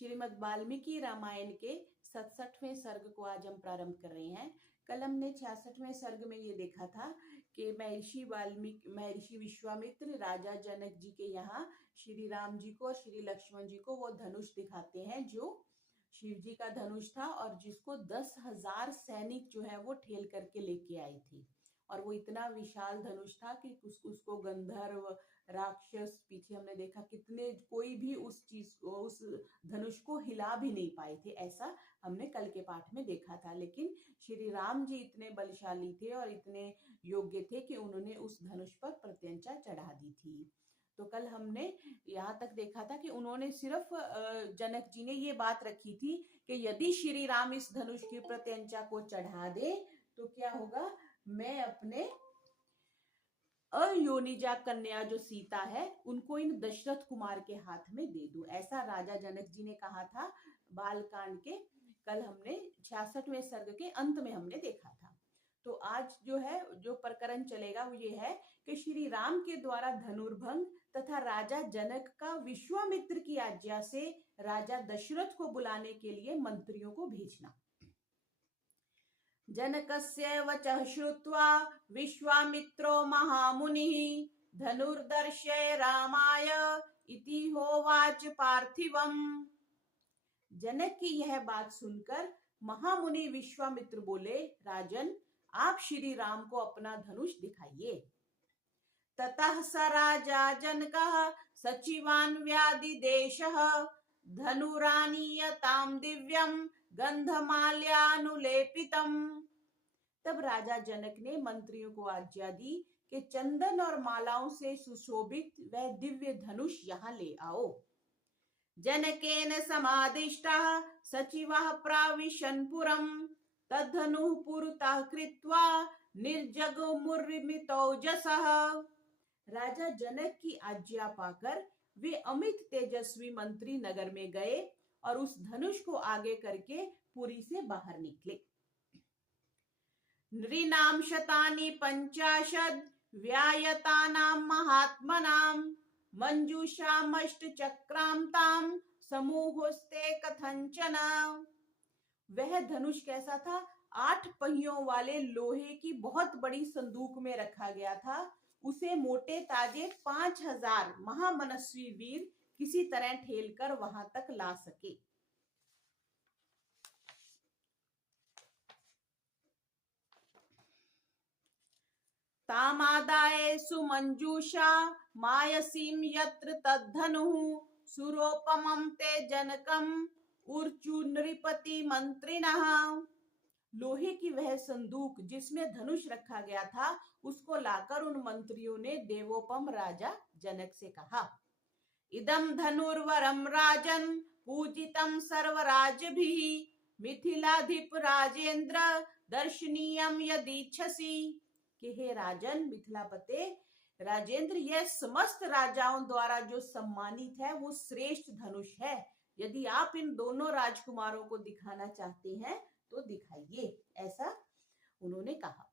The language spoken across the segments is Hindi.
श्रीमद् वाल्मीकि रामायण के 67वें सर्ग को आज हम प्रारंभ कर रहे हैं। कल हमने 66वें सर्ग में ये देखा था कि महर्षि विश्वामित्र राजा जनक जी के यहाँ श्री राम जी को और श्री लक्ष्मण जी को वो धनुष दिखाते हैं जो शिव जी का धनुष था और जिसको 10,000 सैनिक जो है वो ठेल करके लेके आए थे। और वो इतना विशाल धनुष था कि उसको गंधर्व राक्षस, पीछे हमने देखा कितने, कोई भी उस धनुष को हिला भी नहीं पाए थे, ऐसा हमने कल के पाठ में देखा था। लेकिन श्री राम जी इतने बलशाली थे और इतने योग्य थे कि उन्होंने उस धनुष पर प्रत्यंचा चढ़ा दी थी। तो कल हमने यहाँ तक देखा था कि उन्होंने सिर्फ जनक जी ने ये बात रखी थी कि यदि श्री राम इस धनुष की प्रत्यंचा को चढ़ा दे तो क्या होगा, मैं अपने अयोनिजा कन्या जो सीता है उनको इन दशरथ कुमार के हाथ में दे दूं, ऐसा राजा जनक जी ने कहा था बालकांड के। कल हमने 66वें सर्ग के अंत में हमने देखा था। तो आज जो प्रकरण चलेगा वो ये है कि श्री राम के द्वारा धनुर्भंग तथा राजा जनक का विश्वामित्र की आज्ञा से राजा दशरथ को बुलाने के लिए मंत्रियों को भेजना। जनकस्य वचः श्रुत्वा विश्वामित्रो महामुनिः धनुर्दर्शय रामाय इति होवाच पार्थिवम्। जनक की यह बात सुनकर महामुनि विश्वामित्र बोले, राजन आप श्री राम को अपना धनुष दिखाइए। ततः स राजा जनकः सचिवान् व्यादिदेशः धनुरानीयतां दिव्यं गंधमाल्यानुलेपितम। तब राजा जनक ने मंत्रियों को आज्ञा दी कि चंदन और मालाओं से सुशोभित वह दिव्य धनुष यहाँ ले आओ। जनकेन समादिष्टः सचिवः प्राविशन्पुरम् तद्धनुः पुरतः कृत्वा निर्जगमुर्मितौजसः। राजा जनक की आज्ञा पाकर वे अमित तेजस्वी मंत्री नगर में गए और उस धनुष को आगे करके पुरी से बाहर निकले। नृणाम शतानि पंचाशद व्यायतानां महात्मनां मंजूषामष्ट चक्रांतां समूहोस्ते कथंचन। वह धनुष कैसा था? 8 पहियों वाले लोहे की बहुत बड़ी संदूक में रखा गया था। उसे मोटे ताजे 5,000 महामनस्वी वीर किसी तरह ठेलकर वहां तक ला सके। तामादाय सुमंजूषा मायसीम यत्र तद्धनुः सुरोपमं ते जनकम ऊर्चु नृपति मंत्रिणः। लोहे की वह संदूक जिसमें धनुष रखा गया था उसको लाकर उन मंत्रियों ने देवोपम राजा जनक से कहा, इदम धनुर्वरम राजन पूजितम सर्वराजभिः मिथिलाधिप राजेंद्र दर्शनीयम यदीच्छसि। कि हे राजन मिथिलापते राजेंद्र, यह समस्त राजाओं द्वारा जो सम्मानित है वो श्रेष्ठ धनुष है। यदि आप इन दोनों राजकुमारों को दिखाना चाहते हैं तो दिखाइए, ऐसा उन्होंने कहा।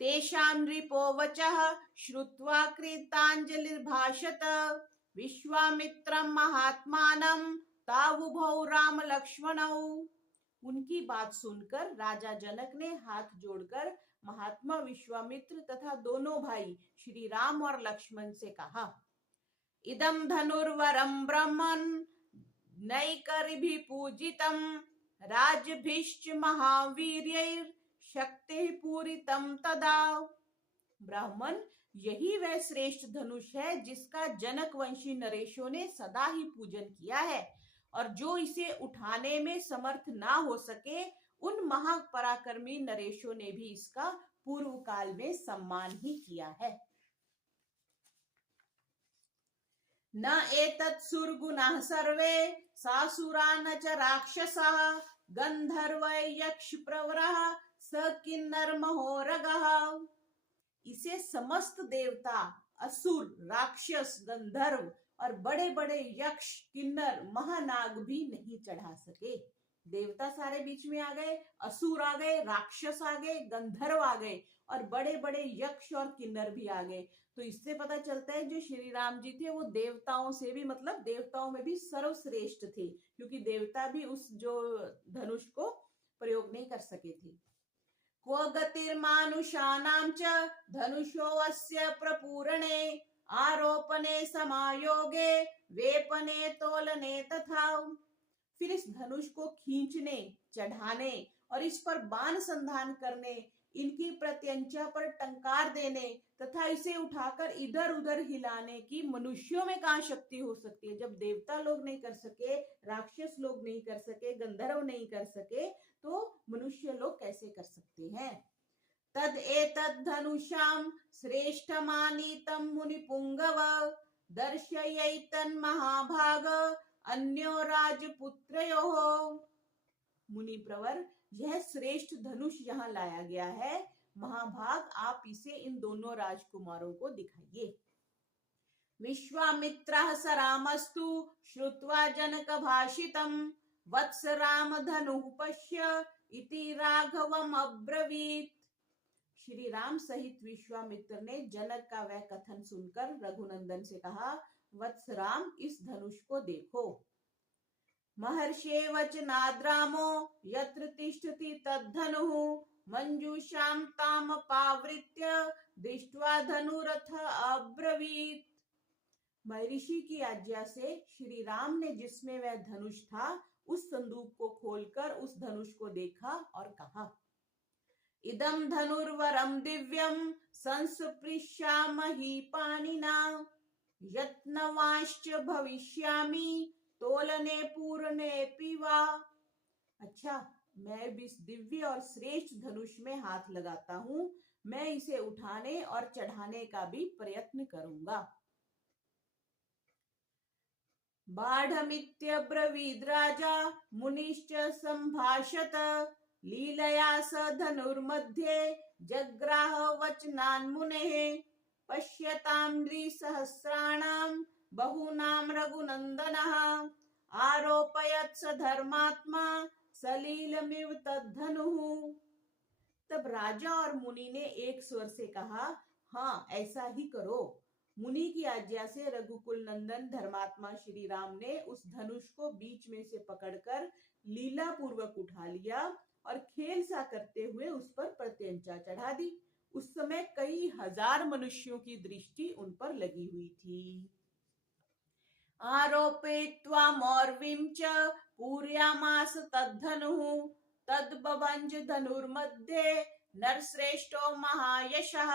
तेषां नृपो वचः श्रुत्वा कृतांजलिर्भाषत विश्वामित्रं महात्मानं तावुभौ राम लक्ष्मणौ। उनकी बात सुनकर राजा जनक ने हाथ जोड़कर महात्मा विश्वामित्र तथा दोनों भाई श्री राम और लक्ष्मण से कहा, इदं धनुर्वरं ब्रह्मन् नैकरिभिः पूजितं राजभिश्च महावीर्यैर् शक्ति पूरितम तदा। ब्राह्मण, यही वह श्रेष्ठ धनुष है जिसका जनक वंशी नरेशों ने सदा ही पूजन किया है और जो इसे उठाने में समर्थ ना हो सके उन महापराक्रमी नरेशों ने भी इसका पूर्व काल में सम्मान ही किया है। न एतत् सुरगुणाः सर्वे सासुरा न च राक्षसाः गंधर्व यक्ष प्रवरः स किन्नर महोरगः। इसे समस्त देवता, असुर, राक्षस, गंधर्व और बड़े बड़े यक्ष, किन्नर, महानाग भी नहीं चढ़ा सके। देवता सारे बीच में आ गए, असुर आ गए, राक्षस आ गए, गंधर्व आ गए और बड़े बड़े यक्ष और किन्नर भी आ गए। तो इससे पता चलता है जो श्री राम जी थे वो देवताओं से भी, मतलब देवताओं में भी सर्वश्रेष्ठ थे, क्योंकि देवता भी उस जो धनुष को प्रयोग नहीं कर सके थे। क्व गतिर्मानुषाणां च धनुषोऽस्य प्रपूरणे आरोपणे समायोगे वेपने तोलने तथा। फिर इस धनुष को खींचने, चढ़ाने और इस पर बाण संधान करने, इनकी प्रत्यंचा पर टंकार देने तथा इसे उठाकर इधर उधर हिलाने की मनुष्यों में कहाँ शक्ति हो सकती है। जब देवता लोग नहीं कर सके, राक्षस लोग नहीं कर सके, गंधर्व नहीं कर सके, तो मनुष्य लोग कैसे कर सकते हैं। तद एतद् धनुषां श्रेष्ठमानीतं मुनिपुंगव दर्शयैतन् महाभाग अन्यो राजपुत्रयोः। मुनि प्रवर, यह श्रेष्ठ धनुष यहाँ लाया गया है, महाभाग आप इसे इन दोनों राजकुमारों को दिखाइए। विश्वामित्रः स रामस्तु श्रुत्वा जनक भाषितं वत्स राम धनुः पश्य इति राघवम् अब्रवीत्। श्री राम सहित विश्वामित्र ने जनक का वह कथन सुनकर रघुनंदन से कहा, वत्स राम इस धनुष को देखो। महर्षे वचनाद्रामो यत्र तिष्ठति तद्धनुः मंजूषां ताम पावृत्य दृष्ट्वा धनुरथ अब्रवीत्। महर्षि की आज्ञा से श्री राम ने जिसमें वह धनुष था उस संदूक को खोलकर उस धनुष को देखा और कहा, इदं धनुर्वरं दिव्यं संस्पृश्यामहि पाणिना यत्नवांश्च भविष्यामि तोलने पूर्णेऽपि वा। अच्छा, मैं भी इस दिव्य और श्रेष्ठ धनुष में हाथ लगाता हूँ, मैं इसे उठाने और चढ़ाने का भी प्रयत्न करूंगा। बाढ़मित्यब्रवीद् राजा मुनिश्च संभाषत लीलया स धनुर्मध्ये जग्राह वचनान् मुनेः पश्यतां नृसहस्राणां बहूनां रघुनन्दनः आरोपयत् स धर्मात्मा सलीलमिव तद्धनुः। तब राजा और मुनि ने एक स्वर से कहा, हाँ ऐसा ही करो। मुनि की आज्ञा से रघुकुल नंदन धर्मात्मा श्री राम ने उस धनुष को बीच में से पकड़कर लीला पूर्वक उठा लिया और खेल सा करते हुए उस पर प्रत्यंचा चढ़ा दी। उस समय कई हजार मनुष्यों की दृष्टि उन पर लगी हुई थी। आरोपयित्वा मौर्वीं च पूर्यामास तद्धनुः तद्बभंज धनुर्मध्ये नरश्रेष्ठो महायशः।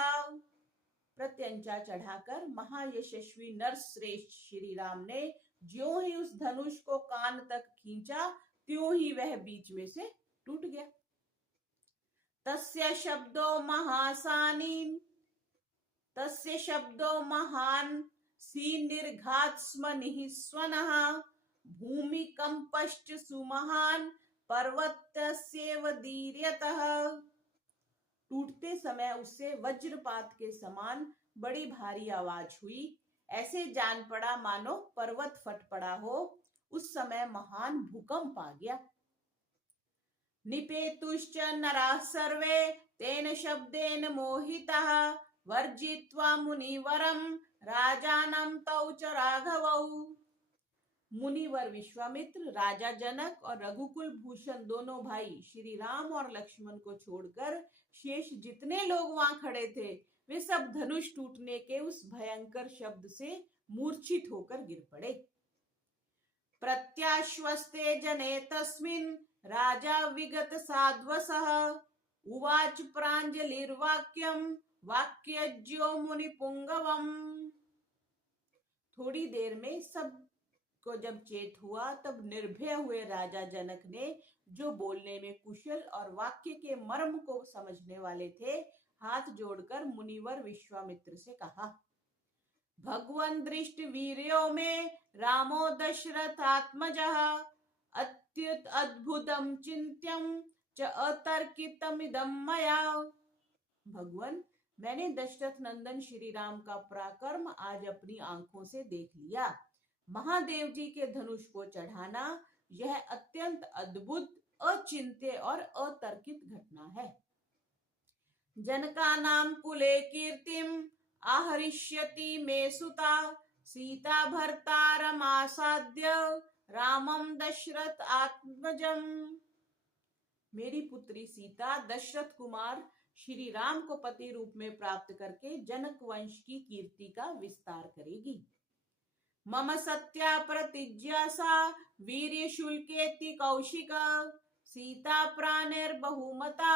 प्रत्यंचा चढ़ाकर महायशस्वी नरश्रेष्ठ श्री राम ने ज्यों ही उस धनुष को कान तक खींचा त्यों ही वह बीच में से टूट गया। तस्य शब्दो महान सी निर्घात स्म निःस्वनः भूमिकंपश्च सुमहान पर्वतस्येव दीर्यतः। टूटते समय उससे वज्रपात के समान बड़ी भारी आवाज हुई, ऐसे जान पड़ा मानो पर्वत फट पड़ा हो। उस समय महान भूकंप आ गया। निपेतुश्च नराः सर्वे तेन शब्देन मोहितः वर्जित्वा मुनिवरं राजानं तौ च राघवौ। मुनिवर विश्वामित्र, राजा जनक और रघुकुल भूषण दोनों भाई श्री राम और लक्ष्मण को छोड़कर शेष जितने लोग वहां खड़े थे वे सब धनुष टूटने के उस भयंकर शब्द से मूर्छित होकर गिर पड़े। प्रत्याश्वस्ते जने तस्मिन् राजा विगत साध्वसः उवाच प्राञ्जलिर्वाक्यं वाक्यज्ञो मुनिपुंगवम्। थोड़ी देर में सब को जब चेत हुआ तब निर्भय हुए राजा जनक ने, जो बोलने में कुशल और वाक्य के मर्म को समझने वाले थे, हाथ जोड़कर मुनिवर विश्वामित्र से कहा, भगवन् दृष्टि वीर्यो में रामो दशरथात्मजः अत्युत अद्भुतम चिंत्यम च अतर्कितमिदं मया। भगवान, मैंने दशरथ नंदन श्री राम का पराक्रम आज अपनी आंखों से देख लिया। महादेव जी के धनुष को चढ़ाना यह अत्यंत अद्भुत अचिंत्य और अतर्कित घटना है। जनकानां कुले कीर्तिम आहरिष्यति मे सुता सीता भर्तारमासाद्य रामम दशरथ आत्मजम। मेरी पुत्री सीता दशरथ कुमार श्री राम को पति रूप में प्राप्त करके जनक वंश की कीर्ति का विस्तार करेगी। मम सत्या प्रतिज्ञा सा वीर्य शुल्केति कौशिक सीता प्राणिर्बहुमता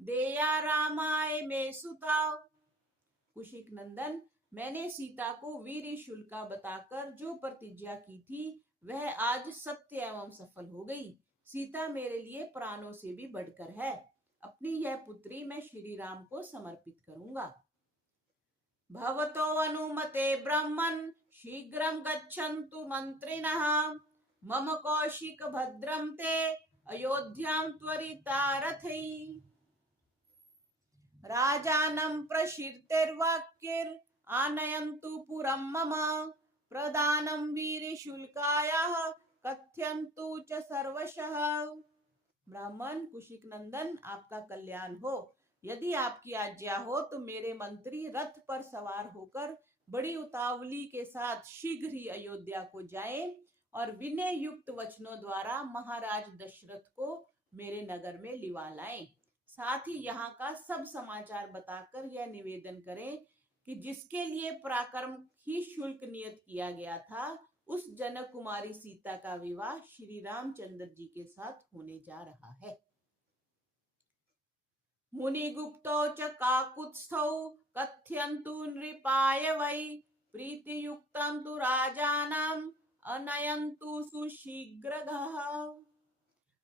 देया रामाय मे सुता। कुशिक नंदन, मैंने सीता को वीर्य शुल्का बताकर जो प्रतिज्ञा की थी वह आज सत्य एवं सफल हो गई। सीता मेरे लिए प्राणों से भी बढ़कर है। अपनी यह पुत्री मैं श्री राम को समर्पित करूंगा। भवतो अनुमते ब्रह्मन् शीघ्रं गच्छन्तु मंत्रिणः मम कौशिक भद्रं ते अयोध्यां त्वरिता रथै। राजानं प्रशीर्तिर्वाक्यैर् आनयन्तु पुरं मम प्रदानं वीरशुल्कायाः कथयन्तु च सर्वशः। ब्राह्मण कुशिक नंदन, आपका कल्याण हो। यदि आपकी आज्ञा हो तो मेरे मंत्री रथ पर सवार होकर बड़ी उतावली के साथ शीघ्र ही अयोध्या को जाएं और विनय युक्त वचनों द्वारा महाराज दशरथ को मेरे नगर में लिवा लाएं। साथ ही यहाँ का सब समाचार बताकर यह निवेदन करें कि जिसके लिए पराक्रम ही शुल्क नियत किया गया था उस जनक कुमारी सीता का विवाह श्री रामचंद्र जी के साथ होने जा रहा है। मुनिगुप्तौ च काकुत्स्थौ कथयन्तु नृपाय वै प्रीतियुक्तं तु राजानां अनयन्तु सुशीघ्रगः।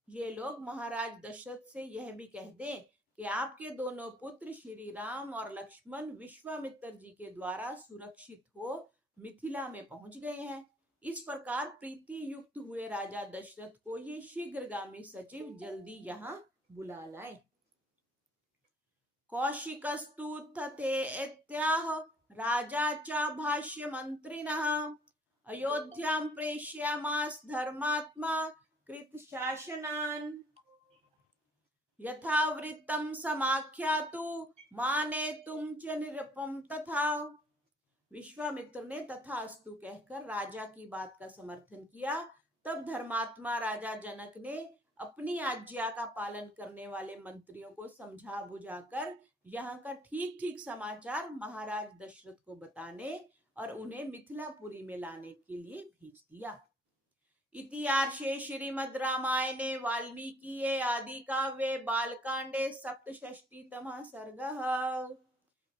ये लोग महाराज दशरथ से यह भी कह दें कि आपके दोनों पुत्र श्री राम और लक्ष्मण विश्वामित्र जी के द्वारा सुरक्षित हो मिथिला में पहुंच गए हैं। इस प्रकार प्रीति युक्त हुए राजा दशरथ को ये शीघ्रगामी सचिव जल्दी यहाँ बुला लाए। कौशिकस्तु तथे इत्याह राजा च भाष्य मंत्रिणः अयोध्यां प्रेष्यामास धर्मात्मा कृत शासनान् यथावृत्तं समाख्यातु मानेतुं च निरपम तथा। विश्वामित्र ने तथास्तु कहकर राजा की बात का समर्थन किया। तब धर्मात्मा राजा जनक ने अपनी आज्ञा का पालन करने वाले मंत्रियों को समझा बुझाकर यहाँ का ठीक ठीक समाचार महाराज दशरथ को बताने और उन्हें मिथिलापुरी में लाने के लिए भेज दिया। इतिहासे श्रीमद् रामायणे वाल्मीकिये आदि काव्ये बालकांडे सप्तषष्टितमः सर्गः।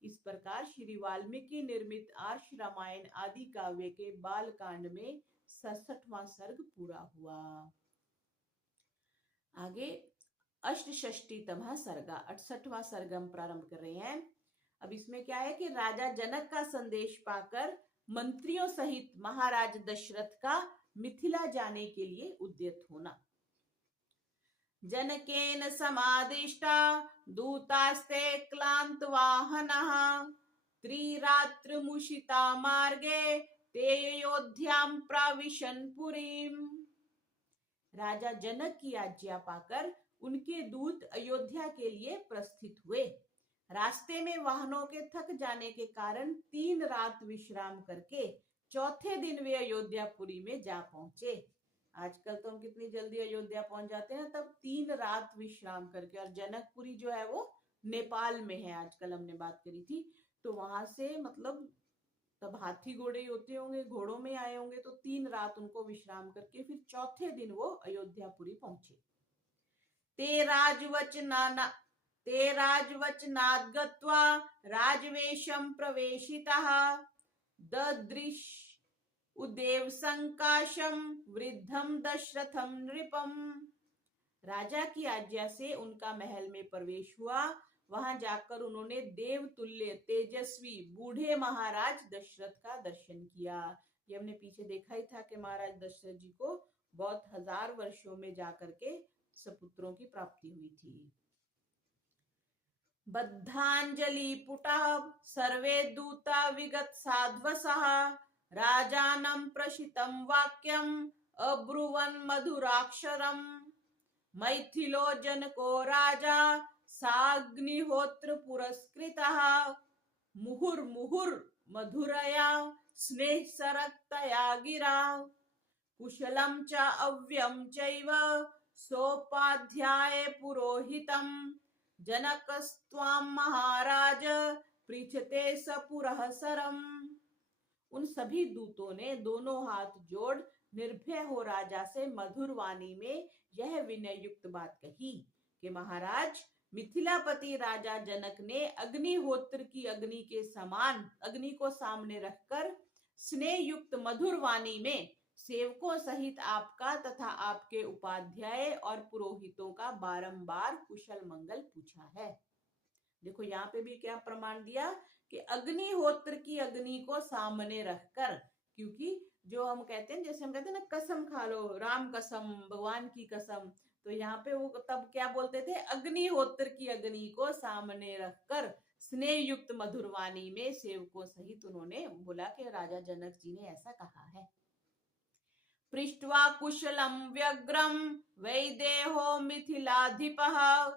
इस प्रकार श्री वाल्मीकि निर्मित आर्ष रामायण आदि काव्य के बाल कांड में 67वां सर्ग पूरा हुआ। आगे अष्टषष्टितमः सर्ग 68वां सर्ग हम प्रारंभ कर रहे हैं। अब इसमें क्या है कि राजा जनक का संदेश पाकर मंत्रियों सहित महाराज दशरथ का मिथिला जाने के लिए उद्यत होना। जनकेन समादिष्टा दूतास्ते क्लांत वाहनः त्रिरात्रमुषिता मार्गे ते अयोध्यां प्राविशन् पुरीम्। राजा जनक की आज्ञा पाकर उनके दूत अयोध्या के लिए प्रस्थित हुए। रास्ते में वाहनों के थक जाने के कारण 3 रात विश्राम करके चौथे दिन वे अयोध्यापुरी में जा पहुंचे। आजकल तो हम कितनी जल्दी अयोध्या पहुंच जाते हैं, तब 3 रात विश्राम करके। और जनकपुरी जो है वो नेपाल में है, आजकल हमने बात करी थी। तो वहां से मतलब तब हाथी घोड़े ही होते होंगे, घोड़ों में आए होंगे, तो 3 रात उनको विश्राम करके फिर चौथे दिन वो अयोध्यापुरी पहुंचे। ते राजवचनाद् गत्वा राजवेशं प्रवेशितः ददृश उदेव संकाशम वृद्धम दशरथम नृपम। राजा की आज्ञा से उनका महल में प्रवेश हुआ। वहां जाकर उन्होंने देवतुल्य तेजस्वी बूढ़े महाराज दशरथ का दर्शन किया। ये हमने पीछे देखा ही था कि महाराज दशरथ जी को बहुत 1000 वर्षों में जाकर के सपुत्रों की प्राप्ति हुई थी। बद्धांजलि पुटः सर्वे दूता विगत साध्वसः राजानं प्रशितं वाक्यं अब्रुवन् मधुराक्षरम्। मैथिलो जनको राजा साग्निहोत्र पुरस्कृतः मुहुर्मुहुर् मधुरया स्नेह सरक्तया गिरा कुशलं च अव्यं चैव सोपाध्याये पुरोहितं जनकस्त्वां महाराज पृच्छते स पुरःसरम्। उन सभी दूतों ने दोनों हाथ जोड़ निर्भय हो राजा से मधुर वाणी में यह विनय युक्त बात कही कि महाराज, मिथिलापति राजा जनक ने अग्निहोत्र की अग्नि के समान अग्नि को सामने रखकर स्नेह युक्त मधुर वाणी में सेवकों सहित आपका तथा आपके उपाध्याय और पुरोहितों का बारंबार कुशल मंगल पूछा है। देखो यहाँ पे भी क्या प्रमाण दिया कि अग्निहोत्र की अग्नि को सामने रखकर, क्योंकि जो हम कहते हैं, जैसे हम कहते हैं ना, कसम खा लो, राम कसम, भगवान की कसम, तो यहाँ पे वो तब क्या बोलते थे, अग्निहोत्र की अग्नि को सामने रखकर स्नेह युक्त मधुर वाणी में सेवकों सहित उन्होंने बोला कि राजा जनक जी ने ऐसा कहा है। पृष्ट्वा कुशलम व्यग्रम वैदेहो मिथिलाधिपः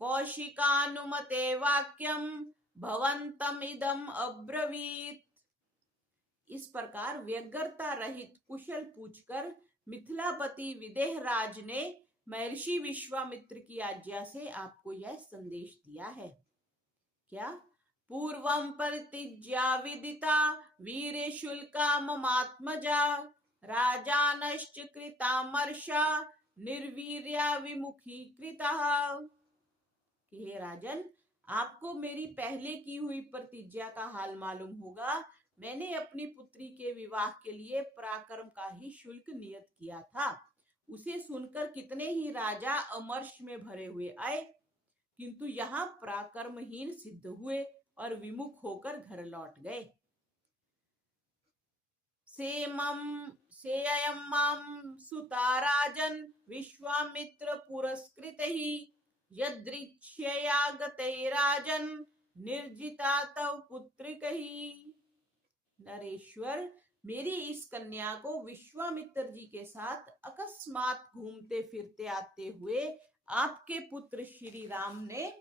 कौशिकानुमते वाक्यम भवन्तमिदम् अब्रवीत। इस प्रकार व्यग्रता रहित कुशल पूछकर मिथिलापति विदेह राज ने महर्षि विश्वामित्र की आज्ञा से आपको यह संदेश दिया है। क्या? पूर्वं परितिज्या विदिता वीरे शुल्का ममात्मजा राजानश्च कृतामर्षा निर्वीर्या विमुखी कृतः। कि हे राजन, आपको मेरी पहले की हुई प्रतिज्ञा का हाल मालूम होगा। मैंने अपनी पुत्री के विवाह के लिए पराक्रम का ही शुल्क नियत किया था। उसे सुनकर कितने ही राजा अमर्ष में भरे हुए आए, किंतु यहाँ पराक्रमहीन सिद्ध हुए और विमुख होकर घर लौट गए। सेयं मां सुता राजन विश्वामित्र पुरस्कृत ही यदृच्छया गते राजन निर्जिता तव पुत्रिक ही। नरेश्वर, मेरी इस कन्या को विश्वामित्र जी के साथ अकस्मात घूमते फिरते आते हुए आपके पुत्र श्री राम ने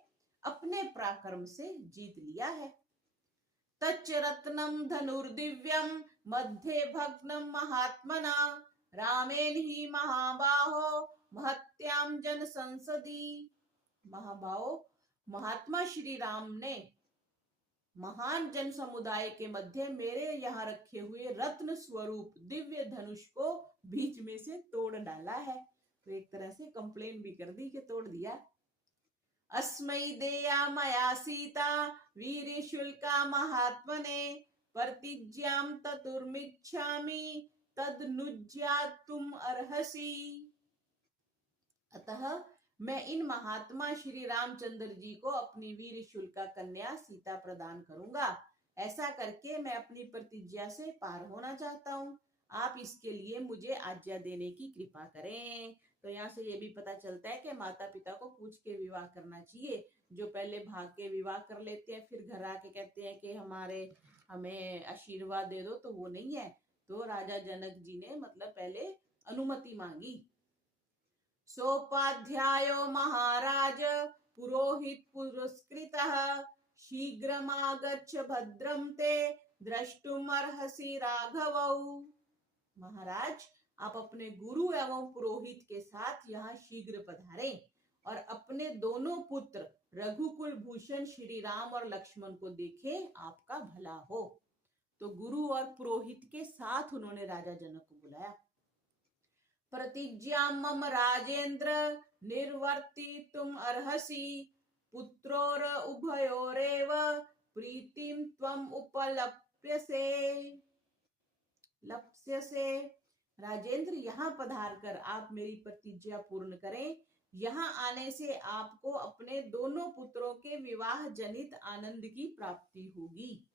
अपने पराक्रम से जीत लिया है। तच्च रत्नम धनुर्दिव्यम मध्ये भग्नम महात्मना रामेण ही महाबाहो महत्याम जन संसदी। महाबाहो, महात्मा श्री राम ने महान जन समुदाय के मध्य मेरे यहाँ रखे हुए रत्न स्वरूप दिव्य धनुष को बीच में से तोड़ डाला है। तो एक तरह से कंप्लेन भी कर दी कि तोड़ दिया। अस्मै देया मया सीता वीर शुल्का महात्मने प्रतिज्ञां ततुर्मिच्छामि तदनुज्ञातुम अर्हसि। अतः मैं इन महात्मा श्री रामचंद्र जी को अपनी वीर शुल्का कन्या सीता प्रदान करूंगा। ऐसा करके मैं अपनी प्रतिज्ञा से पार होना चाहता हूँ। आप इसके लिए मुझे आज्ञा देने की कृपा करें। तो यहाँ से ये भी पता चलता है कि माता पिता को पूछ के विवाह करना चाहिए। जो पहले भाग के विवाह कर लेते हैं फिर घर आके कहते हैं कि हमें आशीर्वाद दे दो, तो वो नहीं है। तो राजा जनक जी ने मतलब पहले अनुमति मांगी। सोपाध्यायो महाराज पुरोहित पुरस्कृतः शीघ्रमागच्छ भद्रं ते द्रष्टुमर्हसि राघवौ। महाराज, आप अपने गुरु एवं पुरोहित के साथ यहाँ शीघ्र पधारें और अपने दोनों पुत्र रघुकुल भूषण श्री राम और लक्ष्मण को देखें, आपका भला हो। तो गुरु और पुरोहित के साथ उन्होंने राजा जनक को बुलाया। प्रतिज्ञा मम राजेंद्र निर्वर्तितुम अर्हसि पुत्रोर उभयोरेव प्रीतिम त्वम उपलप्स्यसे। राजेंद्र, यहाँ पधार कर आप मेरी प्रतिज्ञा पूर्ण करें। यहाँ आने से आपको अपने दोनों पुत्रों के विवाह जनित आनंद की प्राप्ति होगी।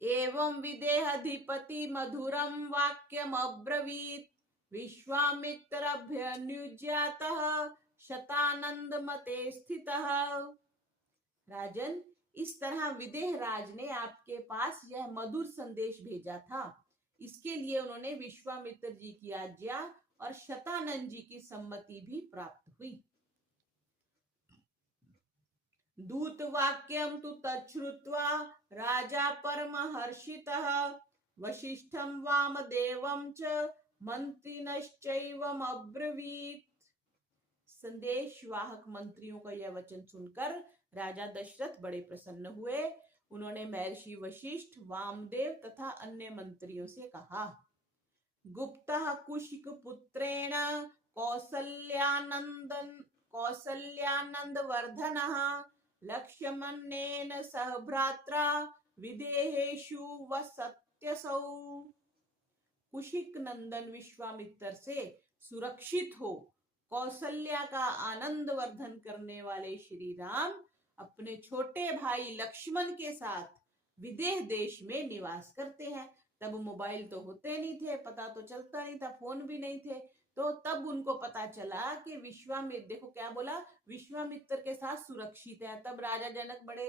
एवं विदेहाधिपति मधुरम वाक्यम अब्रवीत विश्वामित्रभ्यनुज्ञातः शतानंद मते स्थितः। राजन, इस तरह विदेह राज ने आपके पास यह मधुर संदेश भेजा था। इसके लिए उन्होंने विश्वामित्र जी की आज्ञा और शतानंद जी की सम्मति भी प्राप्त हुई। दूत वाक्यम तु तच्छ्रुत्वा राजा परमहर्षितः वसिष्ठं वामदेवं च मंत्रिणश्चैवम् अब्रवीत्। संदेश वाहक मंत्रियों का यह वचन सुनकर राजा दशरथ बड़े प्रसन्न हुए। उन्होंने महर्षि वशिष्ठ, वामदेव तथा अन्य मंत्रियों से कहा, गुप्तः कुशिक पुत्रेण कौसल्यानंदवर्धनः लक्ष्मणेन सह भ्रात्रा विदेहेषु वसत्यसौ। कुशिक नंदन विश्वामित्र से सुरक्षित हो कौशल्या का आनंद वर्धन करने वाले श्री राम अपने छोटे भाई लक्ष्मण के साथ विदेह देश में निवास करते हैं। तब मोबाइल तो होते नहीं थे, पता तो चलता नहीं था, फोन भी नहीं थे। तो तब उनको पता चला कि विश्वामित्र, देखो क्या बोला, विश्वामित्र के साथ सुरक्षित है। तब राजा जनक बड़े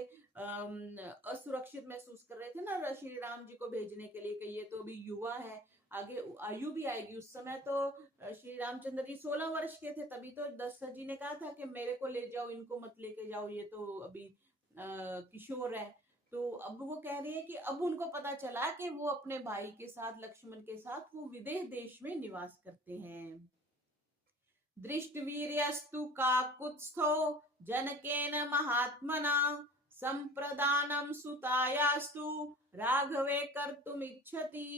असुरक्षित महसूस कर रहे थे ना श्री राम जी को भेजने के लिए, कि ये तो अभी युवा है, आगे आयु भी आएगी। उस समय तो श्री रामचंद्र जी 16 वर्ष के थे, तभी तो दशरथ जी ने कहा था कि मेरे को ले जाओ, इनको मत लेके जाओ, ये तो अभी किशोर है। तो अब वो कह रहे हैं कि अब उनको पता चला कि वो अपने भाई के साथ, लक्ष्मण के साथ वो विदेह देश में निवास करते हैं। दृष्टवीर्यस्तु काकुत्स्थो जनकेन महात्मना संप्रदानम सुतायास्तु राघवे कर्तुमिच्छति।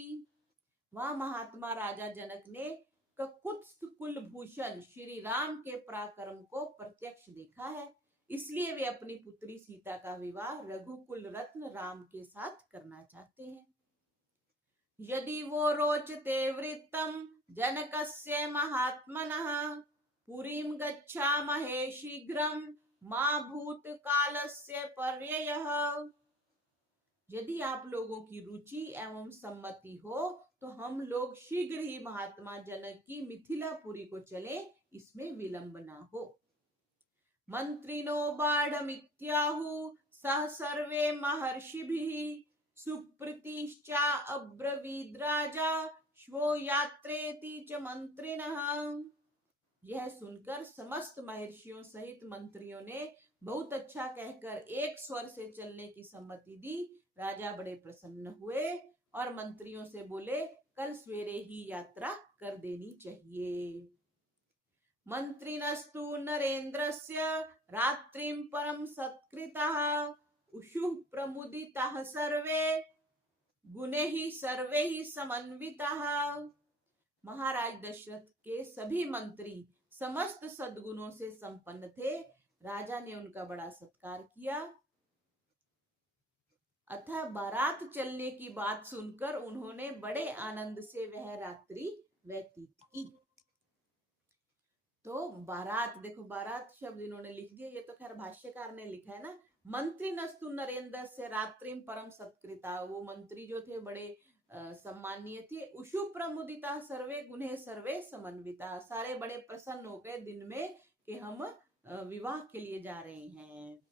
वहां महात्मा राजा जनक ने ककुत्स्थ कुलभूषण श्री राम के पराक्रम को प्रत्यक्ष देखा है, इसलिए वे अपनी पुत्री सीता का विवाह रघुकुल रत्न राम के साथ करना चाहते हैं। यदि वो रोचते वृत्तम जनकस्य महात्मनः पुरीं गच्छामहे शीघ्रं मा भूतकालस्य पर्ययः। यदि आप लोगों की रुचि एवं सम्मति हो तो हम लोग शीघ्र ही महात्मा जनक की मिथिलापुरी को चले, इसमें विलंब ना हो। मंत्रिणो बाढ़मित्याहु सह सर्वे महर्षिभिः सुप्रीतिश्चा अब्रवीद् राजा श्वो यात्रेति च मंत्रिणः। यह सुनकर समस्त महर्षियों सहित मंत्रियों ने बहुत अच्छा कहकर एक स्वर से चलने की सम्मति दी। राजा बड़े प्रसन्न हुए और मंत्रियों से बोले, कल सवेरे ही यात्रा कर देनी चाहिए। मंत्रिणस्तु नरेंद्रस्य रात्रिं परम सत्कृतः उषुः प्रमुदिताः सर्वे गुणैः सर्वैः समन्विताः। महाराज दशरथ के सभी मंत्री समस्त सद्गुणों से संपन्न थे। राजा ने उनका बड़ा सत्कार किया। अतः बारात चलने की बात सुनकर उन्होंने बड़े आनंद से वह रात्रि व्यतीत की। तो बारात, देखो बारात शब्द इन्होंने लिख दिया, ये तो खैर भाष्यकार ने लिखा है ना। मंत्री नस्तु नरेंद्र से रात्रिम परम सत्कृता, वो मंत्री जो थे बड़े सम्मानीय थे। उषु प्रमुदिता सर्वे गुणे सर्वे समन्विता, सारे बड़े प्रसन्न हो गए दिन में कि हम विवाह के लिए जा रहे हैं।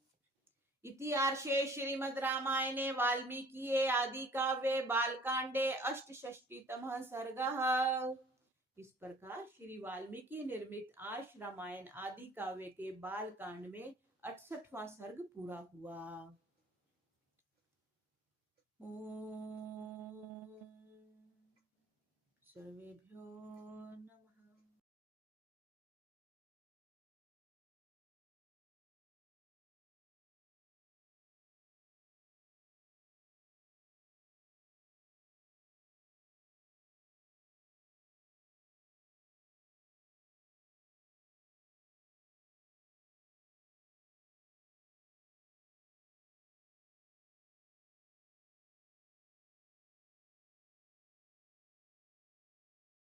इतिहासे श्रीमद् रामायणे वाल्मीकिये आदि काव्ये बालकांडे अष्टषष्टितमः सर्गः। इस प्रकार श्री वाल्मीकि निर्मित आश रामायण आदि काव्य के बाल कांड में 68वां सर्ग पूरा हुआ। ओम सर्वेभ्यो